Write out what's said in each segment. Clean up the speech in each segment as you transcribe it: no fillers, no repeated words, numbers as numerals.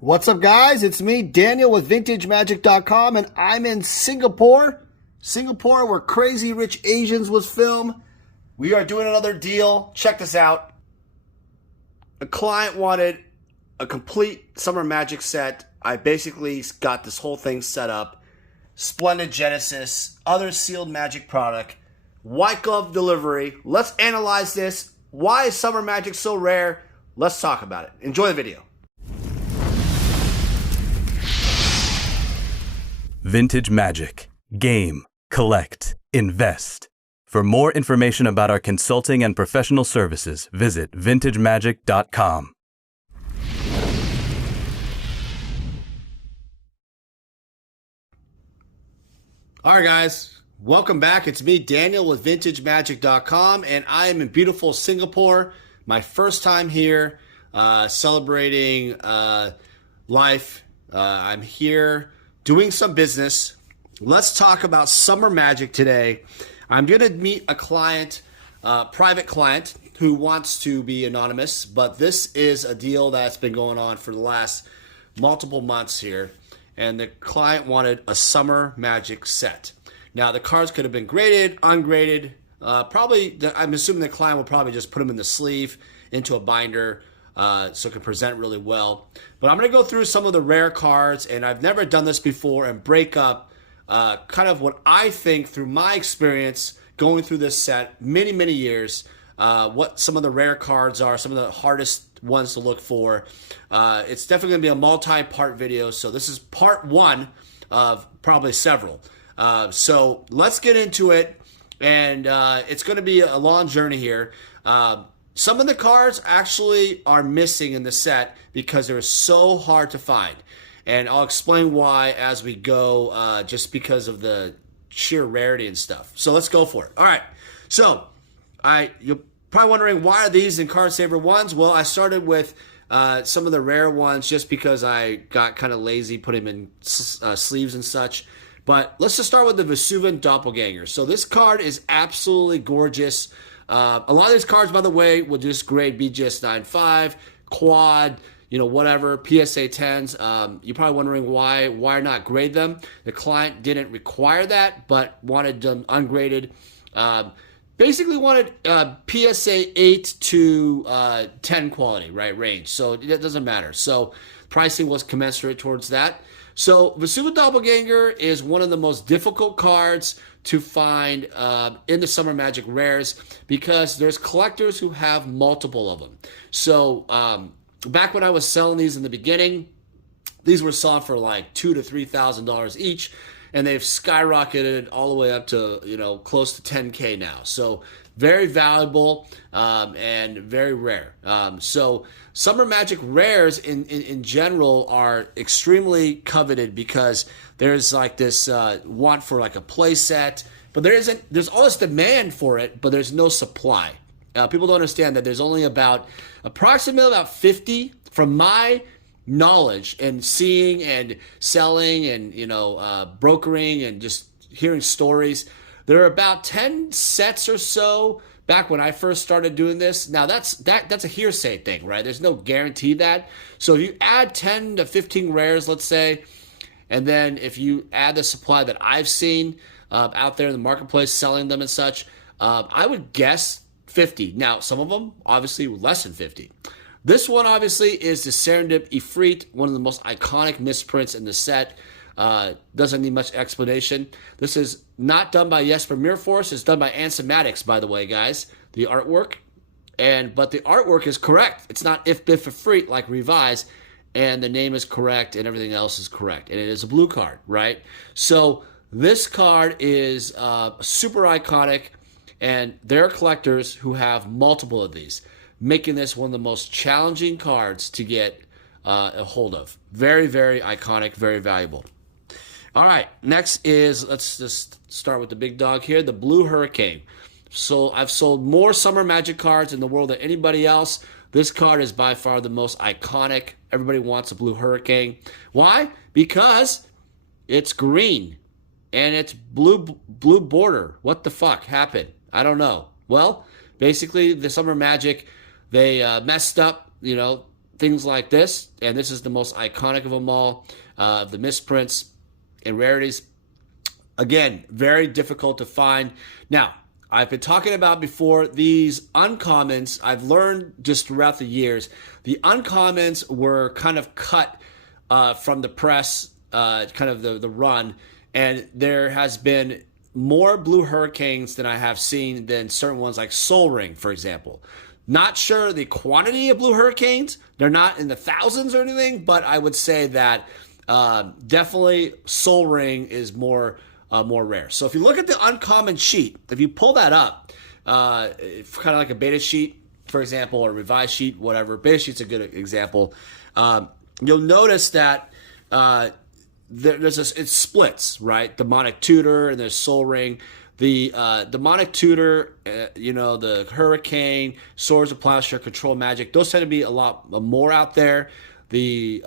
What's up, guys? It's me, Daniel, with VintageMagic.com, and I'm in Singapore. Singapore, where Crazy Rich Asians was filmed. We are doing another deal. Check this out. A client wanted a complete Summer Magic set. I basically got this whole thing set up. Splendid Genesis, other sealed Magic product, white glove delivery. Let's analyze this. Why is Summer Magic so rare? Let's talk about it. Enjoy the video. Vintage Magic. Game, collect, invest. For more information about our consulting and professional services, visit VintageMagic.com. All right, guys. Welcome back. It's me, Daniel, with VintageMagic.com, and I am in beautiful Singapore. My first time here, celebrating life. I'm here doing some business. Let's talk about Summer Magic today. I'm going to meet a client, private client, who wants to be anonymous, but this is a deal that's been going on for the last multiple months here, and the client wanted a Summer Magic set. Now, the cards could have been graded, ungraded. Probably, I'm assuming the client will probably just put them in the sleeve into a binder, so it can present really well. But I'm going to go through some of the rare cards, and I've never done this before, and break up kind of what I think through my experience going through this set many years, what some of the rare cards are, some of the hardest ones to look for. It's definitely going to be a multi-part video, so this is part one of probably several. So let's get into it, and it's going to be a long journey here. Some of the cards actually are missing in the set because they're so hard to find. And I'll explain why as we go, just because of the sheer rarity and stuff. So let's go for it. All right. So you're probably wondering, why are these in Card Saver ones? Well, I started with some of the rare ones just because I got kind of lazy putting them in sleeves and such. But let's just start with the Vesuvian Doppelganger. So this card is absolutely gorgeous. A lot of these cards, by the way, will just grade BGS 9.5, quad, whatever, PSA 10s. You're probably wondering why not grade them. The client didn't require that, but wanted them ungraded. Basically wanted PSA 8 to 10 quality, right, range. So it doesn't matter. So pricing was commensurate towards that. So Vesuvian Doppelganger is one of the most difficult cards to find in the Summer Magic rares because there's collectors who have multiple of them. So back when I was selling these in the beginning, these were sold for like $2,000 to $3,000 each, and they've skyrocketed all the way up to close to 10K now. So very valuable and very rare. So Summer Magic rares in general are extremely coveted because there's like this want for like a play set, but there's all this demand for it, but there's no supply. People don't understand that there's only approximately about 50, from my knowledge and seeing and selling and brokering and just hearing stories. There are about 10 sets or so back when I first started doing this. Now that's a hearsay thing, right? There's no guarantee that. So if you add 10 to 15 rares, let's say, and then if you add the supply that I've seen out there in the marketplace selling them and such, I would guess 50. Now, some of them obviously less than 50. This one obviously is the Serendip Ifrit, one of the most iconic misprints in the set. Doesn't need much explanation. This is not done by Jesper Mirforce. It's done by Ansomatics, by the way, guys. The artwork, but the artwork is correct. It's not If Biff Ifrit like Revise, and the name is correct, and everything else is correct. And it is a blue card, right? So this card is super iconic, and there are collectors who have multiple of these, making this one of the most challenging cards to get a hold of. Very iconic, very valuable. All right, next is, let's just start with the big dog here, the Blue Hurricane. So I've sold more Summer Magic cards in the world than anybody else. This card is by far the most iconic. Everybody wants a Blue Hurricane. Why? Because it's green and it's blue border. What the fuck happened? I don't know. Well, basically the Summer Magic, they messed up, things like this, and this is the most iconic of them all, of the misprints and rarities. Again, very difficult to find. Now, I've been talking about before these uncommons. I've learned just throughout the years, the uncommons were kind of cut from the press, kind of the run, and there has been more Blue Hurricanes than I have seen than certain ones like Soul Ring, for example. Not sure the quantity of Blue Hurricanes. They're not in the thousands or anything, but I would say that definitely Soul Ring is more rare. So if you look at the uncommon sheet, if you pull that up, kind of like a beta sheet, for example, or revised sheet, whatever. Beta sheet's a good example. You'll notice that it splits, right? Demonic Tutor and there's Soul Ring. The Demonic Tutor, the Hurricane, Swords of Plowshare, Control Magic, those tend to be a lot more out there. The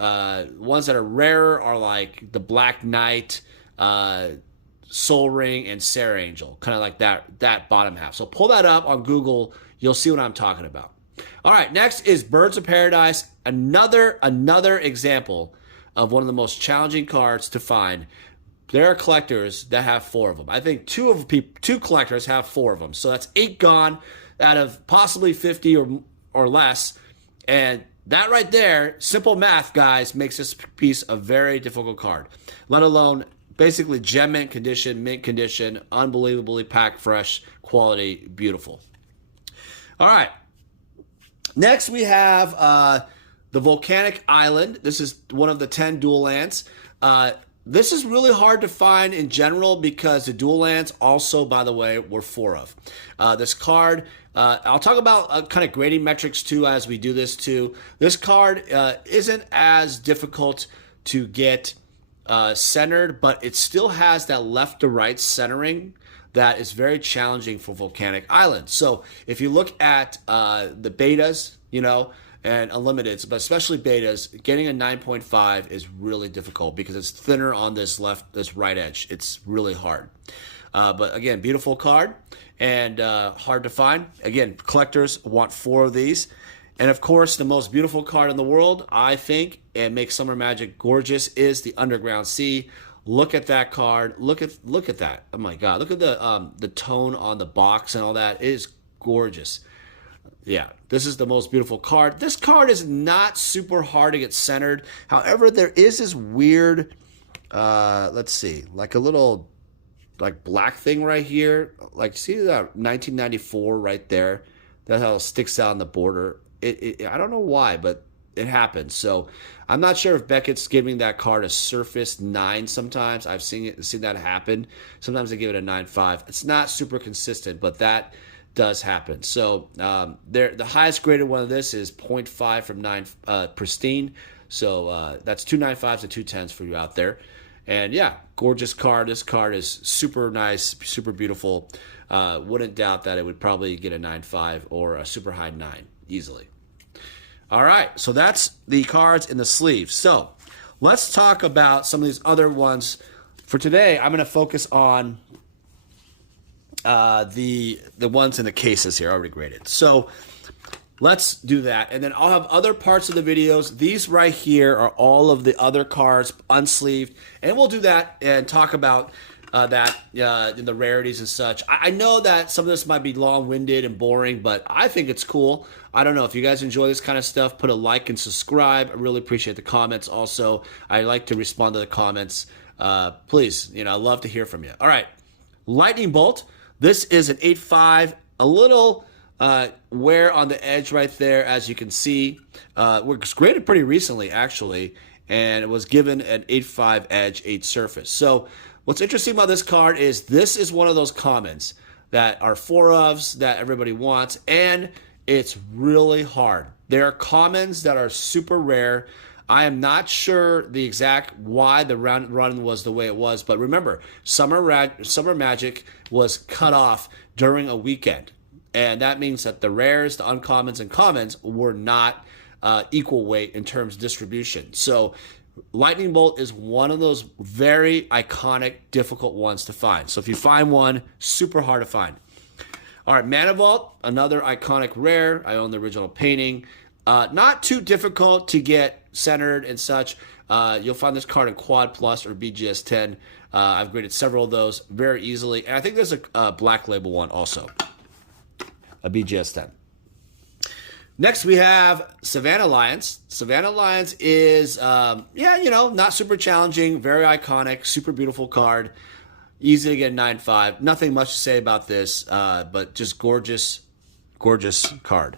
ones that are rarer are like the Black Knight, Soul Ring, and Sarah Angel, kind of like that bottom half. So pull that up on Google, you'll see what I'm talking about. All right, next is Birds of Paradise, another example of one of the most challenging cards to find. There are collectors that have 4 of them. I think two collectors have 4 of them. So that's 8 gone out of possibly 50 or less. And that right there, simple math, guys, makes this piece a very difficult card. Let alone basically gem mint condition, unbelievably packed fresh, quality, beautiful. All right. Next we have the Volcanic Island. This is one of the 10 dual lands. This is really hard to find in general because the dual lands also, by the way, were 4 of. This card, I'll talk about kind of grading metrics too as we do this too. This card isn't as difficult to get centered, but it still has that left to right centering that is very challenging for Volcanic Island. So if you look at the betas, and unlimiteds, but especially betas, getting a 9.5 is really difficult because it's thinner on this right edge. It's really hard. But again, beautiful card and hard to find. Again, collectors want 4 of these. And of course, the most beautiful card in the world, I think, and makes Summer Magic gorgeous, is the Underground Sea. Look at that card. Look at that. Oh my God! Look at the tone on the box and all that. It is gorgeous. Yeah, this is the most beautiful card. This card is not super hard to get centered. However, there is this weird, let's see, like a little like black thing right here. Like, see that 1994 right there? That's how it sticks out on the border. I don't know why, but it happens. So I'm not sure if Beckett's giving that card a surface 9 sometimes. I've seen that happen. Sometimes they give it a 9.5. It's not super consistent, but that does happen. So the highest graded one of this is 0.5 from 9 pristine. So that's 2 9.5s and 2 10s for you out there. And yeah, gorgeous card. This card is super nice, super beautiful. Wouldn't doubt that it would probably get a 9.5 or a super high 9 easily. All right, so that's the cards in the sleeve. So let's talk about some of these other ones. For today, I'm going to focus on the ones in the cases here already graded. So let's do that, and then I'll have other parts of the videos. These right here are all of the other cards unsleeved, and we'll do that and talk about that in the rarities and such. I know that some of this might be long-winded and boring, but I think it's cool. I don't know if you guys enjoy this kind of stuff. Put a like and subscribe. I really appreciate the comments. Also, I like to respond to the comments. Please, I love to hear from you. All right, Lightning Bolt. This is an 8.5, a little wear on the edge right there, as you can see. It was graded pretty recently, actually, and it was given an 8.5 edge, 8 surface. So what's interesting about this card is this is one of those commons that are 4 ofs that everybody wants, and it's really hard. There are commons that are super rare. I am not sure the exact why the run was the way it was, but remember, Summer Magic was cut off during a weekend, and that means that the rares, the uncommons, and commons were not equal weight in terms of distribution. So Lightning Bolt is one of those very iconic, difficult ones to find. So if you find one, super hard to find. All right, Mana Vault, another iconic rare. I own the original painting. Not too difficult to get centered and such. You'll find this card in Quad Plus or BGS 10. I've graded several of those very easily. And I think there's a black label one also, a BGS 10. Next, we have Savannah Lions. Savannah Lions is, not super challenging, very iconic, super beautiful card. Easy to get 9.5. Nothing much to say about this, but just gorgeous, gorgeous card.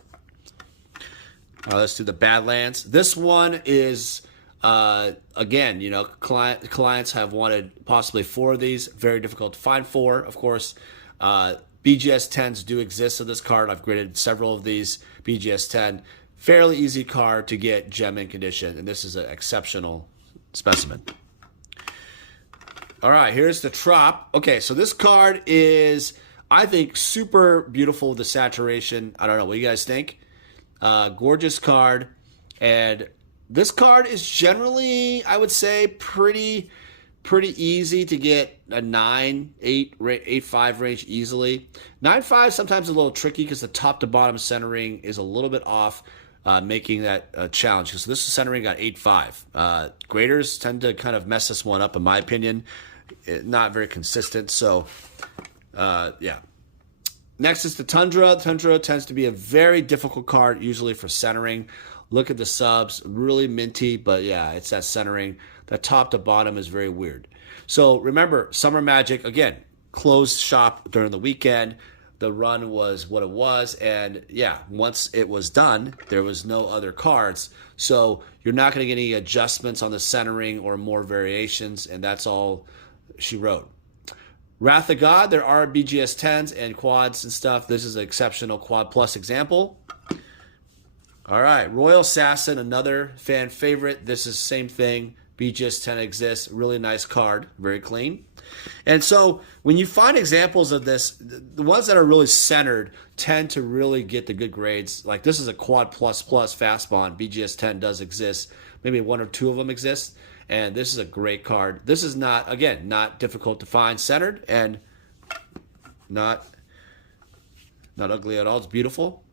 All right, let's do the Badlands. This one is, again, clients have wanted possibly 4 of these. Very difficult to find 4, of course. BGS 10s do exist on this card. I've graded several of these. BGS 10, fairly easy card to get gem in condition, and this is an exceptional specimen. All right, here's the Trop. Okay, so this card is, I think, super beautiful with the saturation. I don't know, what do you guys think? Gorgeous card, and this card is generally, I would say, pretty easy to get a 9, 8, 8.5 range easily. 9.5 sometimes a little tricky because the top to bottom centering is a little bit off, making that a challenge. So this centering got 8.5. Graders tend to kind of mess this one up, in my opinion. Not very consistent. So, yeah. Next is the Tundra. Tundra tends to be a very difficult card, usually for centering. Look at the subs, really minty, but yeah, it's that centering. That top to bottom is very weird. So remember, Summer Magic, again, closed shop during the weekend. The run was what it was, and yeah, once it was done, there was no other cards. So you're not going to get any adjustments on the centering or more variations, and that's all she wrote. Wrath of God, there are BGS 10s and quads and stuff. This is an exceptional Quad Plus example. All right, Royal Assassin, another fan favorite. This is the same thing. BGS 10 exists. Really nice card. Very clean. And so when you find examples of this, the ones that are really centered tend to really get the good grades. Like this is a Quad Plus fast bond. BGS 10 does exist. Maybe 1 or 2 of them exist. And this is a great card. This is not, again, not difficult to find, centered, and not ugly at all. It's beautiful.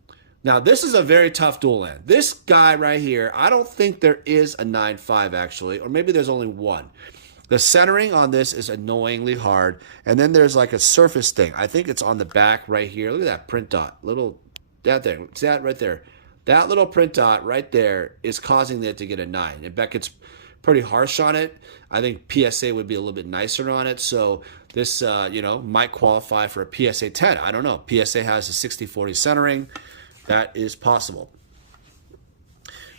Now, this is a very tough dual land. This guy right here, I don't think there is a 9.5 actually, or maybe there's only one. The centering on this is annoyingly hard, and then there's like a surface thing. I think it's on the back right here. Look at that print dot, that there. See that right there? That little print dot right there is causing it to get a 9. And Beckett's pretty harsh on it. I think PSA would be a little bit nicer on it. So this, might qualify for a PSA 10. I don't know. PSA has a 60-40 centering. That is possible.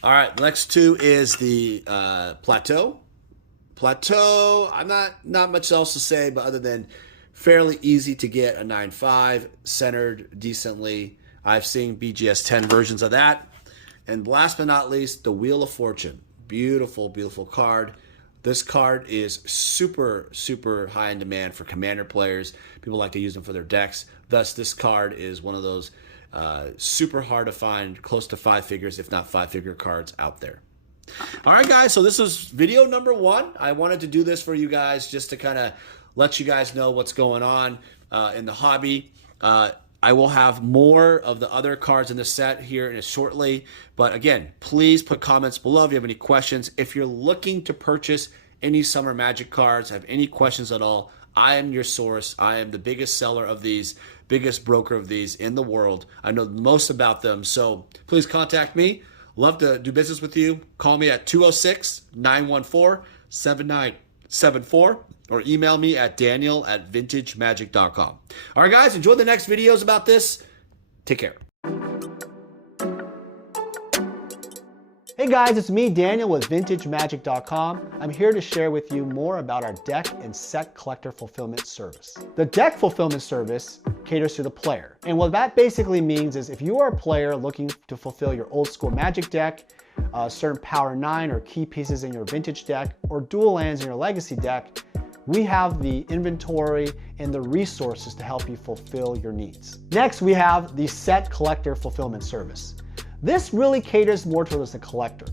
All right, next 2 is the Plateau. Plateau, I'm not much else to say, but other than fairly easy to get a 9.5, centered decently. I've seen BGS 10 versions of that. And last but not least, the Wheel of Fortune. Beautiful, beautiful card. This card is super, super high in demand for Commander players. People like to use them for their decks. Thus, this card is one of those super hard to find, close to 5 figures, if not 5-figure cards out there. All right, guys, so this was video number 1. I wanted to do this for you guys just to kind of let you guys know what's going on in the hobby. I will have more of the other cards in the set here shortly. But again, please put comments below if you have any questions. If you're looking to purchase any Summer Magic cards, have any questions at all, I am your source. I am the biggest seller of these, biggest broker of these in the world. I know the most about them. So please contact me. Love to do business with you. Call me at 206-914-7974 or email me at daniel@vintagemagic.com. All right, guys, enjoy the next videos about this. Take care. Hey guys, it's me, Daniel with VintageMagic.com. I'm here to share with you more about our deck and set collector fulfillment service. The deck fulfillment service caters to the player. And what that basically means is if you are a player looking to fulfill your old school Magic deck, certain Power 9 or key pieces in your Vintage deck, or dual lands in your Legacy deck, we have the inventory and the resources to help you fulfill your needs. Next, we have the set collector fulfillment service. This really caters more towards the collector.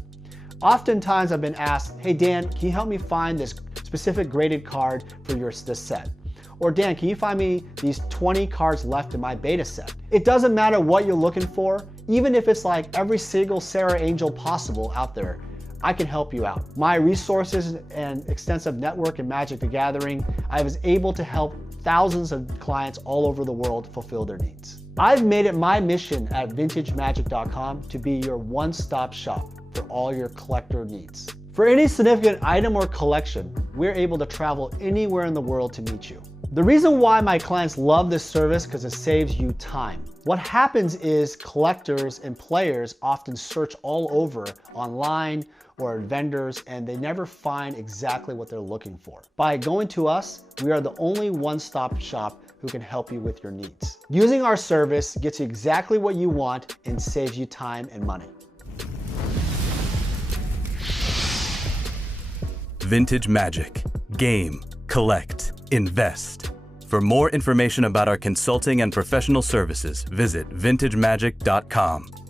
Oftentimes I've been asked, hey Dan, can you help me find this specific graded card for this set? Or Dan, can you find me these 20 cards left in my beta set? It doesn't matter what you're looking for, Even if it's like every single Sarah Angel possible out there, I can help you out. My resources and extensive network in Magic the Gathering, I was able to help thousands of clients all over the world fulfill their needs. I've made it my mission at vintagemagic.com to be your one-stop shop for all your collector needs. For any significant item or collection, we're able to travel anywhere in the world to meet you. The reason why my clients love this service because it saves you time. What happens is collectors and players often search all over online or vendors and they never find exactly what they're looking for. By going to us, we are the only one-stop shop who can help you with your needs. Using our service gets you exactly what you want and saves you time and money. Vintage Magic. Game, collect, invest. For more information about our consulting and professional services, visit vintagemagic.com.